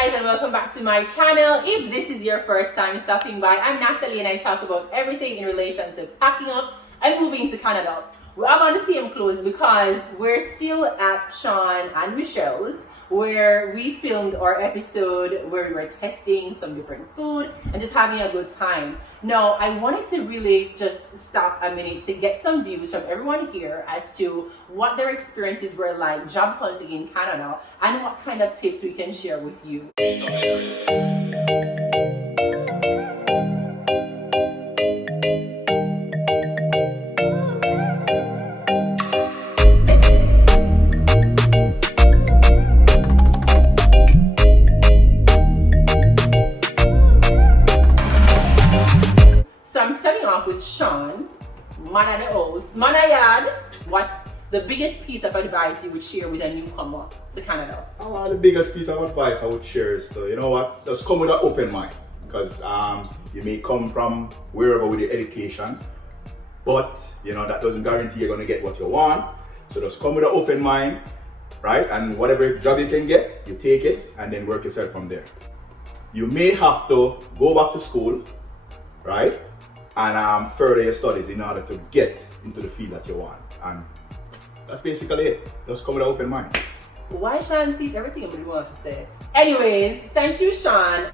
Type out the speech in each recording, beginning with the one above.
guys, and welcome back to my channel. If this is your first time stopping by, I'm Natalie and I talk about everything in relation to packing up and moving to Canada. We are on the same clothes because we're still at Sean and Michelle's, where we filmed our episode where we were testing some different food and just having a good time. Now, I wanted to really just stop a minute to get some views from everyone here as to what their experiences were like job hunting in Canada and what kind of tips we can share with you. With Sean, man of the house, man of yard, what's the biggest piece of advice you would share with a newcomer to Canada? The biggest piece of advice I would share is to, just come with an open mind, because you may come from wherever with your education, but that doesn't guarantee you're going to get what you want. So just come with an open mind, right? And whatever job you can get, you take it and then work yourself from there. You may have to go back to school, right? And further your studies in order to get into the field that you want. And that's basically it. Just come with an open mind. Why Sean sees everything everybody wants to say? Anyways, thank you, Sean.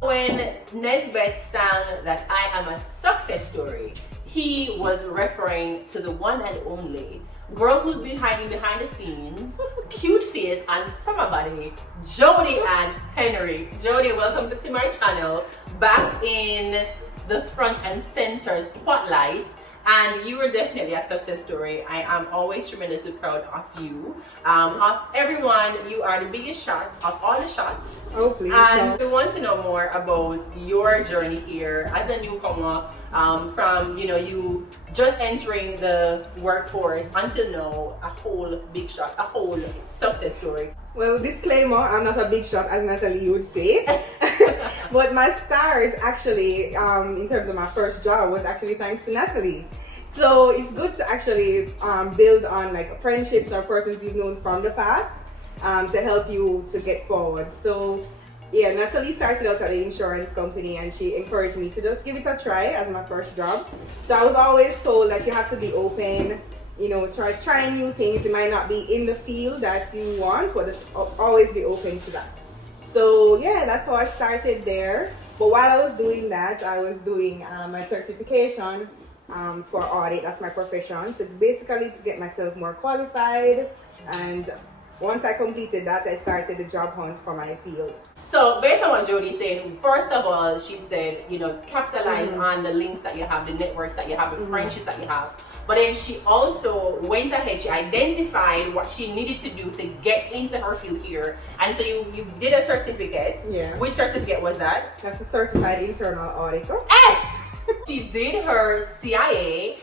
When Nesbeth sang that I am a success story, he was referring to the one and only girl who's been hiding behind the scenes, cute face and summer body, Jody and Henry. Jody, welcome to my channel, back in the front and center spotlight. And you were definitely a success story. I am always tremendously proud of you. Of everyone, you are the biggest shot of all the shots. Oh, please. And we want to know more about your journey here as a newcomer, from you just entering the workforce until now, a whole big shot, a whole success story. Well, disclaimer, I'm not a big shot, as Natalie would say. But my start actually, in terms of my first job, was actually thanks to Natalie. So it's good to actually build on like friendships or persons you've known from the past to help you to get forward. So yeah, Natalie started out at an insurance company and she encouraged me to just give it a try as my first job. So I was always told that you have to be open, try new things. It might not be in the field that you want, but just always be open to that. So yeah, that's how I started there. But while I was doing that, I was doing my certification for audit. That's my profession. So basically to get myself more qualified. And once I completed that, I started the job hunt for my field. So based on what Jody said, first of all, she said, capitalize on the links that you have, the networks that you have, the friendships that you have. But then she also went ahead, she identified what she needed to do to get into her field here. And so you did a certificate. Yeah. Which certificate was that? That's a certified internal auditor. She did her CIA.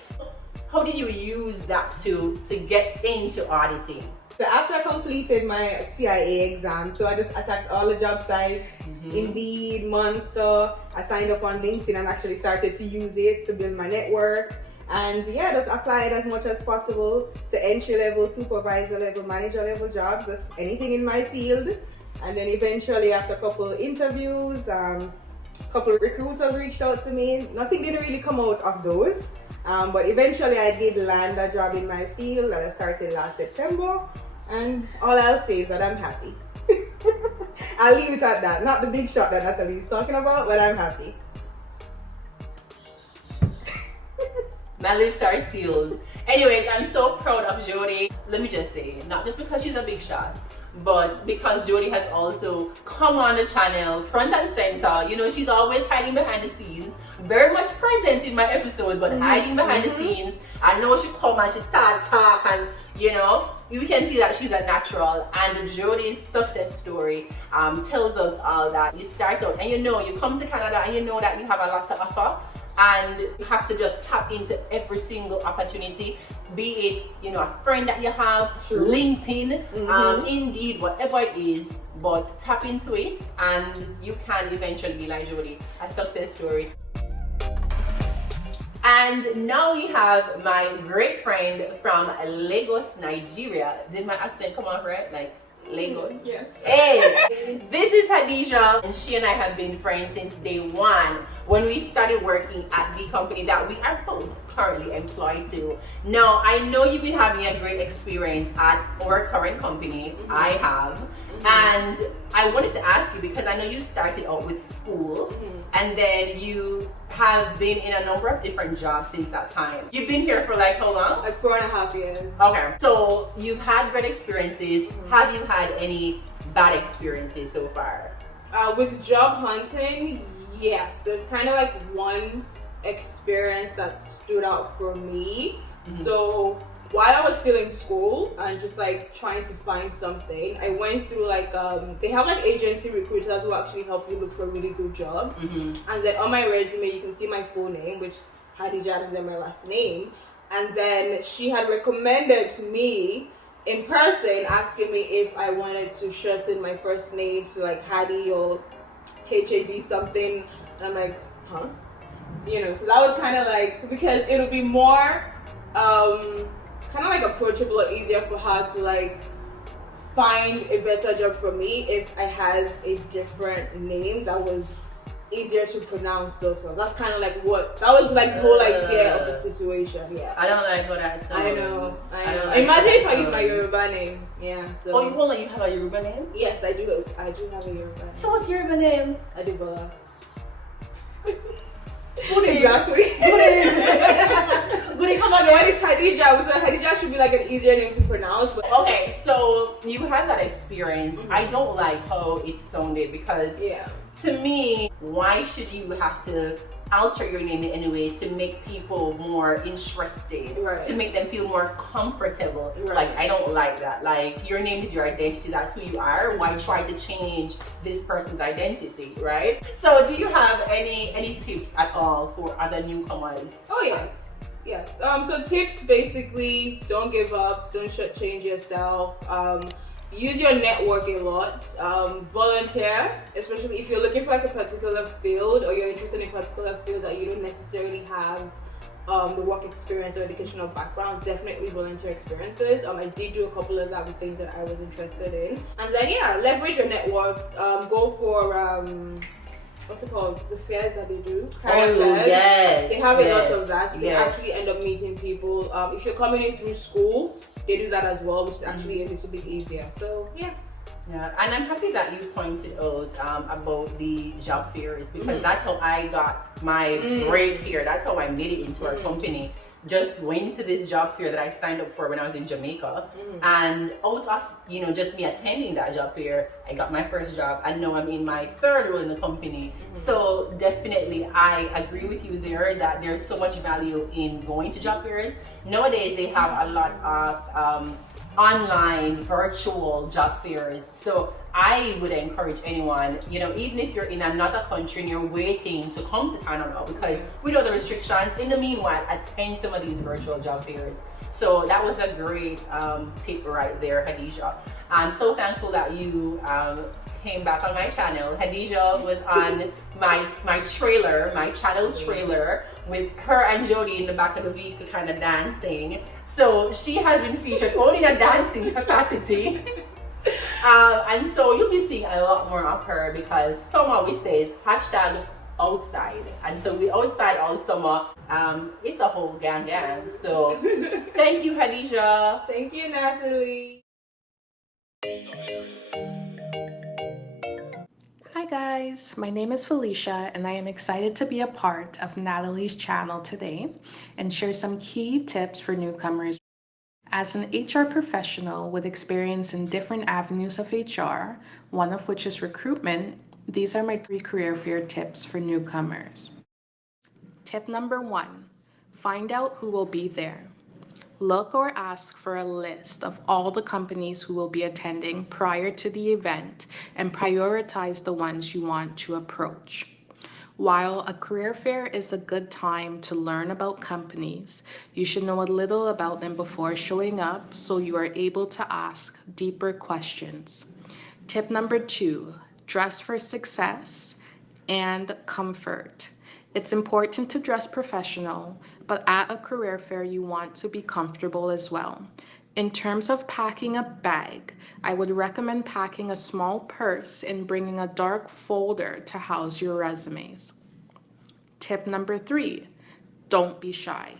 How did you use that to get into auditing? So after I completed my CIA exam, so I just attacked all the job sites, Indeed, Monster. I signed up on LinkedIn and actually started to use it to build my network. And yeah, just applied as much as possible to entry level, supervisor level, manager level jobs, just anything in my field. And then eventually after a couple of interviews, couple of recruiters reached out to me. Nothing didn't really come out of those. But eventually I did land a job in my field that I started last September. And all I'll say is that I'm happy. I'll leave it at that. Not the big shot that Natalie is talking about, but I'm happy. My lips are sealed. Anyways, I'm so proud of Jody. Let me just say, not just because she's a big shot, but because Jody has also come on the channel front and center. She's always hiding behind the scenes, very much present in my episodes, but hiding behind the scenes. I know she come and she start talk, and we can see that she's a natural. And Jody's success story tells us all that you start out and you come to Canada and you know that you have a lot to offer. And you have to just tap into every single opportunity, be it a friend that you have, LinkedIn, Indeed, whatever it is, but tap into it and you can eventually be like Jody, a success story. And now we have my great friend from Lagos, Nigeria. Did my accent come out right? Lagos. Yes. Hey, this is Hadija, and she and I have been friends since day one when we started working at the company that we are both currently employed to. Now, I know you've been having a great experience at our current company. I have. And I wanted to ask you because I know you started out with school and then you have been in a number of different jobs since that time. You've been here for like how long? Like 4.5 years. Okay, so you've had great experiences. Have you had any bad experiences so far? With job hunting, yes. There's kind of like one experience that stood out for me. So while I was still in school and just like trying to find something, I went through like they have like agency recruiters who actually help you look for really good jobs. And then on my resume you can see my full name, which is Hadija, and then my last name. And then she had recommended to me in person, asking me if I wanted to shorten my first name to like Hadi or HAD something. And I'm like, huh? You know, so that was kind of like, because it would be more kind of like approachable or easier for her to like find a better job for me if I had a different name that was easier to pronounce those ones. That's kind of like what, that was like the whole idea of the situation. Yeah. I don't like what that sounds. I know. don't like Imagine that if I use my sounds. Yoruba name. Yeah. So. Oh, you hold on, you have a Yoruba name? Yes, I do. I do have a Yoruba name. So what's your Yoruba name? Adibola. Exactly. Goody, come on, when it's Hadija, so Hadija should be like an easier name to pronounce. But Okay, so you had that experience. I don't like how it sounded because yeah. to me, why should you have to alter your name in any way to make people more interested, Right. to make them feel more comfortable? Right. Like, I don't like that. Like, your name is your identity, that's who you are. Why try to change this person's identity, right? So do you have any tips at all for other newcomers? Oh yeah. Yes. So tips basically: don't give up, don't shortchange yourself. Use your network a lot. Volunteer, especially if you're looking for like a particular field or you're interested in a particular field that you don't necessarily have the work experience or educational background. Definitely volunteer experiences. I did do a couple of that with things that I was interested in. And then yeah, leverage your networks. Go for what's it called? The fairs that they do. Career fairs. Yes. They have a lot of that. You can Yes. actually end up meeting people. If you're coming in through school, they do that as well, which is actually a little bit easier. So yeah. Yeah, and I'm happy that you pointed out about the job fairs because that's how I got my break here. That's how I made it into our company. Just went to this job fair that I signed up for when I was in Jamaica, and out of just me attending that job fair, I got my first job, and now I'm in my third role in the company. So definitely, I agree with you there that there's so much value in going to job fairs. Nowadays, they have a lot of online virtual job fairs, so I would encourage anyone, even if you're in another country and you're waiting to come to Canada because we know the restrictions, in the meanwhile attend some of these virtual job fairs. So that was a great tip right there, Hadija. I'm so thankful that you came back on my channel. Hadija was on my trailer, my channel trailer, with her and Jody in the back of the vehicle kind of dancing. So she has been featured only in a dancing capacity. And so you'll be seeing a lot more of her because summer we say is #outside, and so we outside all summer. It's a whole gang. So thank you, Hadija. Thank you, Natalie. Hi guys, my name is Felicia and I am excited to be a part of Natalie's channel today and share some key tips for newcomers. As an HR professional with experience in different avenues of HR, one of which is recruitment, these are my 3 career fair tips for newcomers. Tip number 1, find out who will be there. Look or ask for a list of all the companies who will be attending prior to the event and prioritize the ones you want to approach. While a career fair is a good time to learn about companies, you should know a little about them before showing up so you are able to ask deeper questions. Tip number 2, dress for success and comfort. It's important to dress professional, but at a career fair, you want to be comfortable as well. In terms of packing a bag, I would recommend packing a small purse and bringing a dark folder to house your resumes. Tip number 3, don't be shy.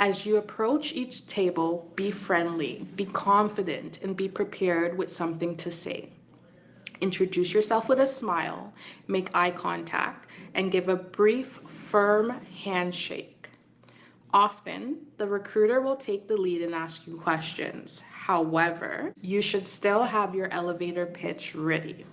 As you approach each table, be friendly, be confident, and be prepared with something to say. Introduce yourself with a smile, make eye contact, and give a brief, firm handshake. Often, the recruiter will take the lead and ask you questions. However, you should still have your elevator pitch ready.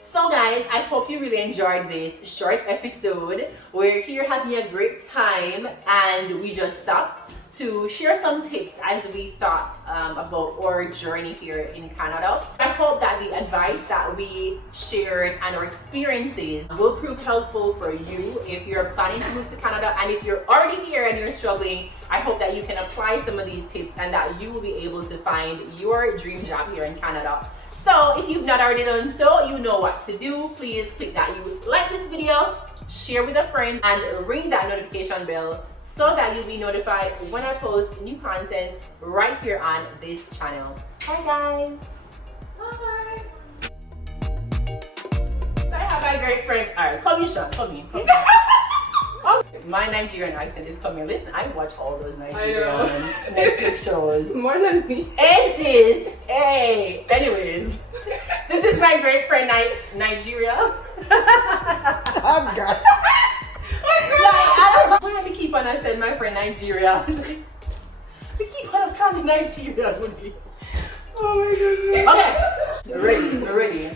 So guys, I hope you really enjoyed this short episode. We're here having a great time and we just stopped to share some tips as we thought about our journey here in Canada. I hope that the advice that we shared and our experiences will prove helpful for you if you're planning to move to Canada, and if you're already here and you're struggling, I hope that you can apply some of these tips and that you will be able to find your dream job here in Canada. So if you've not already done so, you know what to do. Please click that you like this video, share with a friend, and ring that notification bell so that you'll be notified when I post new content right here on this channel. Bye guys. Bye. So I have my great friend. Alright, come here, Sean. Come here. Oh, my Nigerian accent is coming. Listen, I watch all those Nigerian Netflix shows. More than me. Hey sis, hey. Anyways, this is my great friend Nigeria. Oh God. I don't know why we keep on and said my friend Nigeria. We keep on calling Nigeria. Oh my goodness. Okay,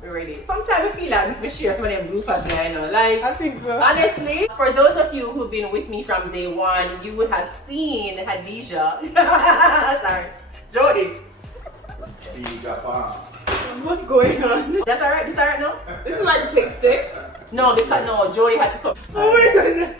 we're ready. Sometimes I feel like we share some of them bloopers there, you know. Like, I think so. honestly, for those of you who've been with me from day one, you would have seen Hadija. Sorry, Jody. What's going on? That's alright. This alright now? This is like take 6. No, because no, Jody had to come. Oh my goodness.